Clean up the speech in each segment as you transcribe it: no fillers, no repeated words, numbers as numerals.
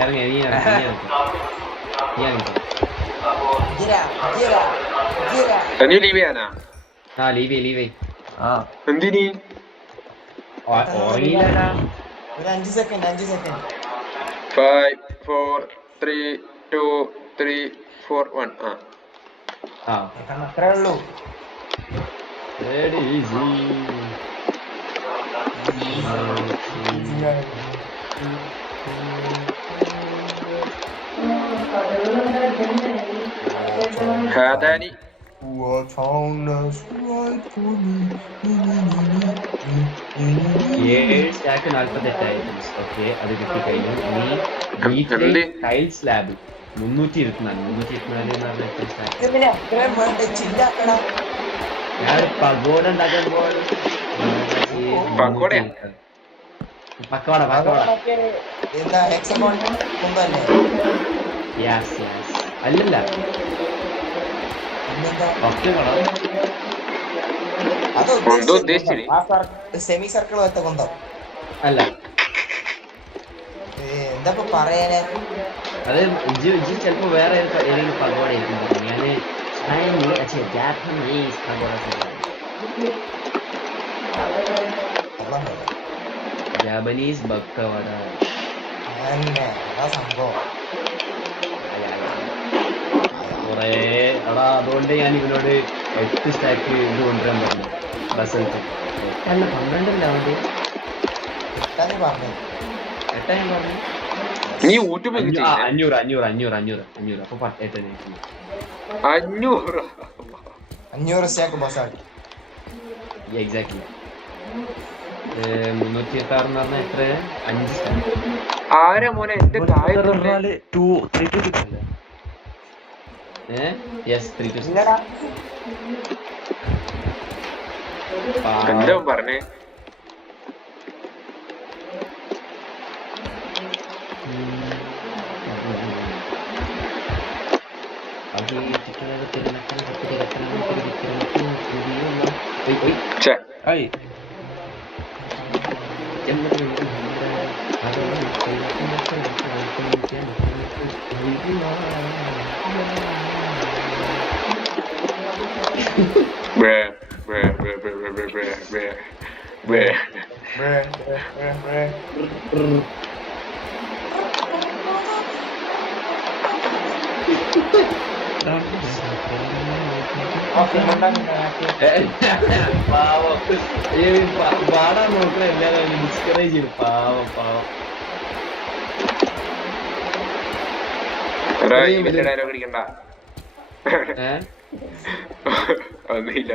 ഇറങ്ങി ലീവ് ചെയ്യാനാ? ലീവ് എന്തിനി? ഒരു 5 സെക്കൻഡ് 5 4 3 2 3 4 1 അത്രേ ഉള്ളൂ. ഹാദാനി സ്റ്റാക്ക് 48 ഓക്കെ, അത് കിട്ടിക്കഴിഞ്ഞു. ഇനി ടൈൽ സ്ലാബ് 324 ഞാൻ പഗോഡ ഉണ്ടാക്കാൻ പോവാണ്. പക്കോട അല്ലല്ല സെമി സർക്കിൾ പോലത്തെ കൊന്തം അല്ല. എന്താ പറയാന്? അത് ചിലപ്പോ വേറെ ഏതെങ്കിലും പഗോഡ ആയിരിക്കും. ഞാന് ജാപ്പനീസ് ബക്കവട സംഭവം. അതുകൊണ്ട് ഞാൻ ഇവനോട് 8 സ്റ്റാക്ക് ഇത് കൊണ്ടുവരാൻ പറഞ്ഞു. ബസൽറ്റ് 12 അവന്റെ 8 ഞാൻ പറഞ്ഞു. 500 അപ്പൊ 500 സ്റ്റാക്ക് ബസാൽ എക്സാക്ട്ലി. 386 എന്ന് പറഞ്ഞാൽ എത്ര? 5 സ്റ്റാക്ക്. ആരാ മോനെ എന്റെ എന്താ പറഞ്ഞേ? പാടാൻ നോക്കണ എല്ലാവരും ഡിസ്കറേജ് ചെയ്തു. പാവം ഒന്നില്ല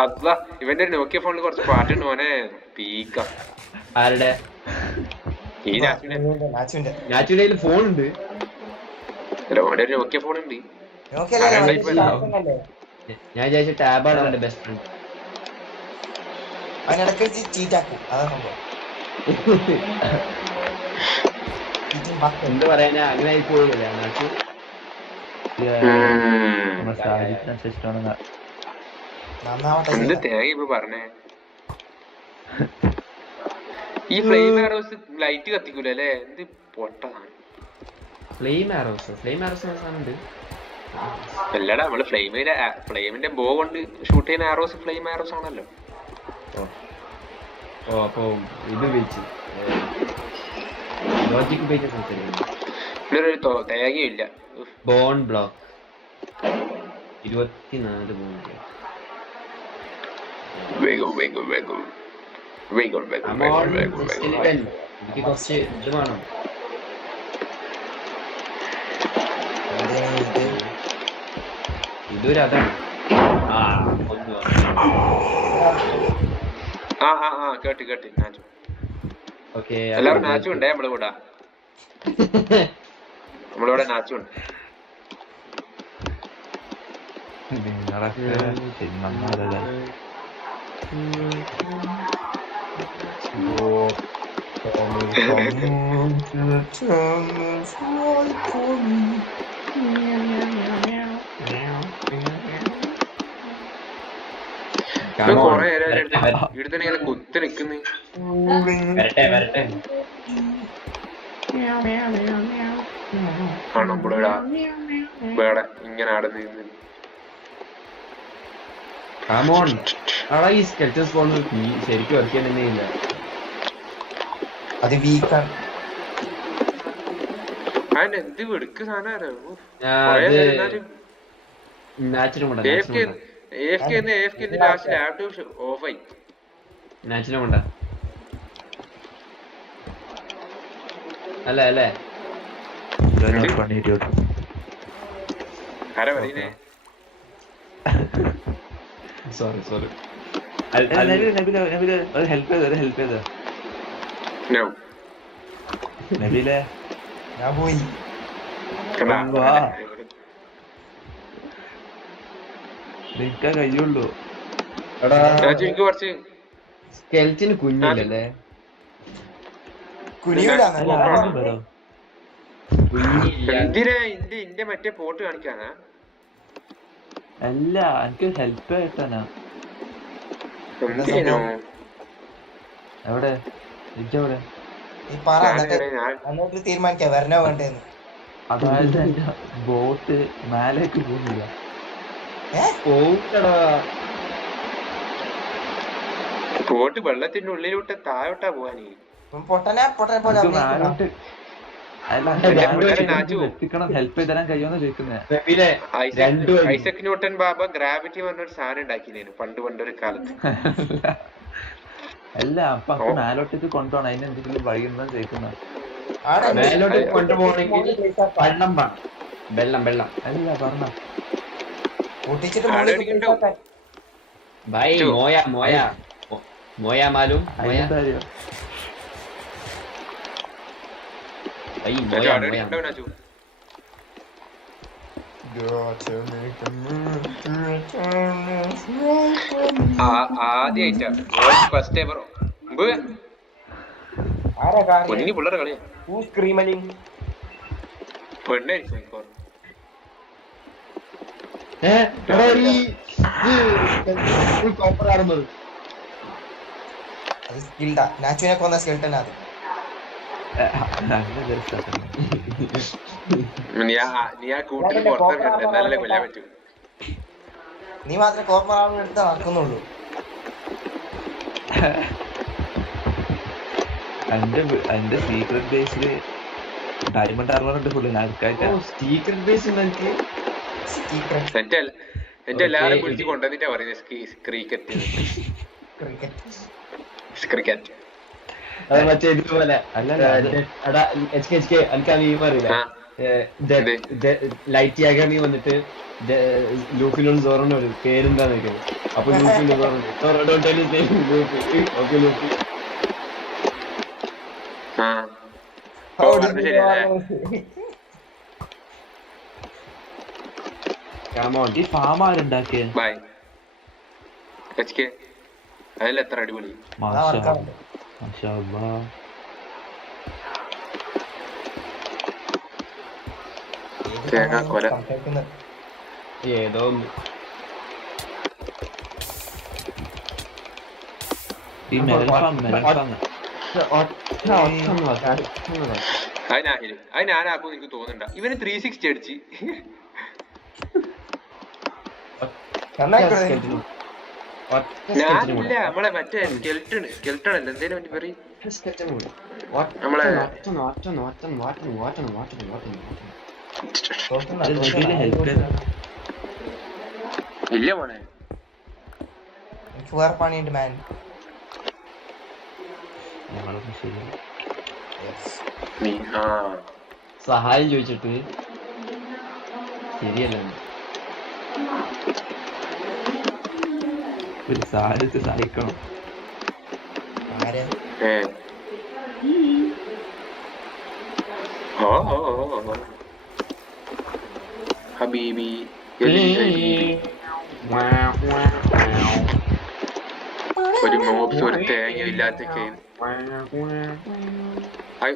അതാ ഇവന്റെ നോക്കിയ ഫോണിൽ കുറച്ച് പാട്ടുണ്ട് മോനെ. പീക്ക. ആരുടെ? ഈ നാച്ചുവിന്റെ ഫോൺ ഉണ്ട്. നോക്കിയ ഫോൺ ഉണ്ട്. ഞാൻ വിചാരിച്ച ടാബാണ് അവന്റെ ബെസ്റ്റ് ഫ്രണ്ട്. എന്ത് പറയാനാ, അങ്ങനെ ആയി പോകില്ല. നാച്ചു എന്ത് തേങ്ങ ഇപ്പൊ പറഞ്ഞേ? ഈ ഫ്ലെയിം ആരോസ് ലൈറ്റ് കത്തിക്കൂല അല്ലേ? എന്ത് പൊട്ടതാണ്. ഫ്ലെയിം ആരോസ് സാധനമുണ്ട്. അല്ലടാ, നമ്മള് ഫ്ലെയിമിന്റെ ബോ കൊണ്ട് ഷൂട്ട് ചെയ്യുന്ന ആരോസ് ഫ്ലെയിം ആരോസ് ആണല്ലോ. അപ്പൊ ഇത് വെച്ച് ലോജിക് ഉപയോഗിച്ച് സംസാരിക്കുന്നു. തേങ്ങയില്ല. Bone block 24 bond. എനിക്ക് കുറച്ച് ഇത് വേണം. ഇതൊരു അതാണ്. കേട്ട് നാച്ചു. ഓക്കെ, എല്ലാവരും നാച്ചു ഉണ്ടേ നമ്മളിവിടെ നാച്ചുണ്ട്. ഇപ്പൊ കൊറേ ഇവിടെ തന്നെ ഇങ്ങനെ കുത്തി നിക്കുന്നു. വരട്ടെ വരട്ടെ. ആണോ ഇവിടെ വേടെ ഇങ്ങനെ ആടെ നിന്ന് കാമോൺ. ആടാ ഈ സ്കെൽറ്റൻ സ്പോൺ ശരിക്കും വർക്ക് ചെയ്യാൻ തന്നെ ഇല്ല. അത് വീക്കാണ്. അതിന്റെ എന്ത് വെടുക്ക് സാധനം ഓഫായി. നാച്ചിനുമുണ്ട അല്ലേ അല്ലേ? ആരാ പറയുന്നേ? Sorry sorry. ഞാൻ പോയി. കഴിയുള്ളൂ. കുറച്ച് സ്കെൽറ്റിന് കുഞ്ഞില്ലല്ലേ? കുനിയൂല. എന്തിനാ ഇന്റെ മറ്റേ പോട്ട് കാണിക്കാനാ? അല്ല, എനിക്ക് ഹെൽപ്പ് ആയിട്ടാണ്. എന്തിനോ എവിടെ ഇജ്ജെവിടെ? നീ പറ, എന്നിട്ട് തീരുമാനിക്കാം വരണോ വേണ്ടേന്ന്. അതായത് എന്റെ ബോട്ട് മേലേക്ക് പോകുന്നില്ല. പോട്ട് വെള്ളത്തിന്റെ ഉള്ളിലോട്ട് താഴോട്ടാ പോവാനേ. പൊട്ടനെ പോലെ എത്തിക്കണം. ഹെൽപ്പ് ചെയ്ത് തരാൻ കഴിയുമെന്ന് ചോദിക്കുന്നേ. ഐസക് ന്യൂട്ടൺ ബാബ ഗ്രാവിറ്റി പറഞ്ഞൊരു സാധനം ഉണ്ടാക്കിയിരുന്നു പണ്ടൊരു കാലത്ത്. അല്ല, അപ്പൊ മേലോട്ടേക്ക് കൊണ്ടുപോകണം. അതിന് എന്തെങ്കിലും വഴിയുണ്ടോ ചോദിക്കുന്നത്. മേലോട്ട് കൊണ്ടുപോകണമെങ്കിൽ വെള്ളം വെള്ളം അല്ല പറഞ്ഞ ബൈ മോയ മോയ മോയ മാലും മോയ ബൈ മോയ മോയ. ആദ്യായിട്ടാ ഫസ്റ്റ് എവർ പൊന്നി പിള്ളേരെ കളിയാ. പെണ്ണായിരിക്കും. നാച്ചുവിനെ കൊന്ന സ്കെൽട്ടൻ അത്. നീ മാത്രമേ കോർപ്പറാവൻ എടുത്ത് നടക്കുന്നുള്ളൂ. എന്റെ സീക്രട്ട് ബേസില് ഡയമണ്ട് ആർമർ ഉണ്ട് ഫുള്ള്. സീക്രട്ട് ബേസ് എന്റെ എല്ലാരും പിടിച്ച് കൊണ്ടുവന്നിട്ടാ പറയുന്നത് ക്രിക്കറ്റ്. അത് മറ്റേ ഇതുപോലെ ലൈറ്റ് യാഗമി വന്നിട്ട് ലൂഫിനോട് സോറോന്ന് പറയും പേരെന്താന്ന് വെക്കുന്നത്. അപ്പൊ ലൂഫിന്റെ ലൂഫി ഈ ഫാം ആരുണ്ടാക്കിയ? അതിലെത്ര അടിപൊളി. തേങ്ങാക്കൊല ഏതോ ഈ മെൽഫാങ് അത് ഞാനാക്കും എനിക്ക് തോന്നുന്നുണ്ട. ഇവന് 360 അടിച്ച് ഞാനില്ല. നമ്മളെ മറ്റേ സ്കെൽട്ടൺ അല്ല എന്തേലും വേണ്ടി പറയും. നമ്മളെ ഇല്ല മോനെ വേറെ പണിയുണ്ട് മാൻ. സഹായം ചോദിച്ചിട്ട് ശരിയല്ല. ഒരു സാഹചര്യത്തെ സഹായിക്കണം. ഹബീബി ഒരു മോബ്സ് ഒരു തേങ്ങ ഇല്ലാത്ത I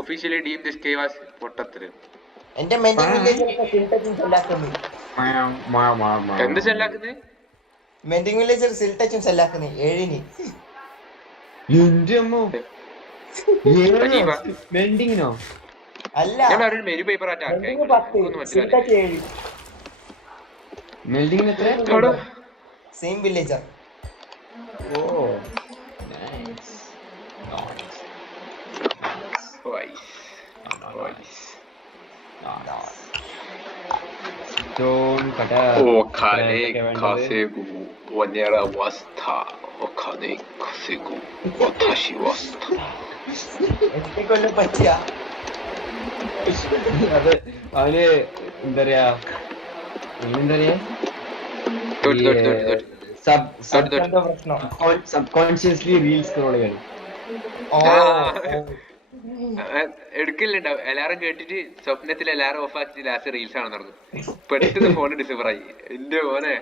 officially deemed this cave as പൊട്ടത്തര്. എന്റെ മെന്റിംഗ് വില്ലേജ് സിൽട്ടച്ചും സെല്ലാക്കുന്നു. എന്ത് ചെല്ലാക്കുന്നത്? മെന്റിംഗ് വില്ലേജ് സിൽട്ടച്ചും സെല്ലാക്കുന്നു 7-ന്. എന്റെ അമ്മോ മെൻഡിങ്ങിനോ? അല്ല ഞാൻ ഒരു മെനു പേപ്പർ ആയിട്ട് മെന്റിംഗ് 10 സിൽട്ടച്ച് 7. മെൽഡിങ്ങിന് എത്ര? സെയിം വില്ലേജാ. ഓ നൈസ്. സ്റ്റോൺ കട. എത്തിക്കൊല്ലം പറ്റിയ അത് അവന് എന്താ പറയാ പ്രശ്നം. സബ്കോൺഷ്യസ്ലി റീൽസ് സ്ക്രോൾ ചെയ്യണം. എടുക്കില്ലുണ്ടാവും. എല്ലാരും കേട്ടിട്ട് സ്വപ്നത്തിൽ എല്ലാരും ഓഫ് ആക്കി ലാസ്റ്റ് റീൽസ് ആണ് നടന്നു. പെട്ടെന്ന് ഫോൺ ഡിസൈബർ ആയി. എന്റെ മോനെ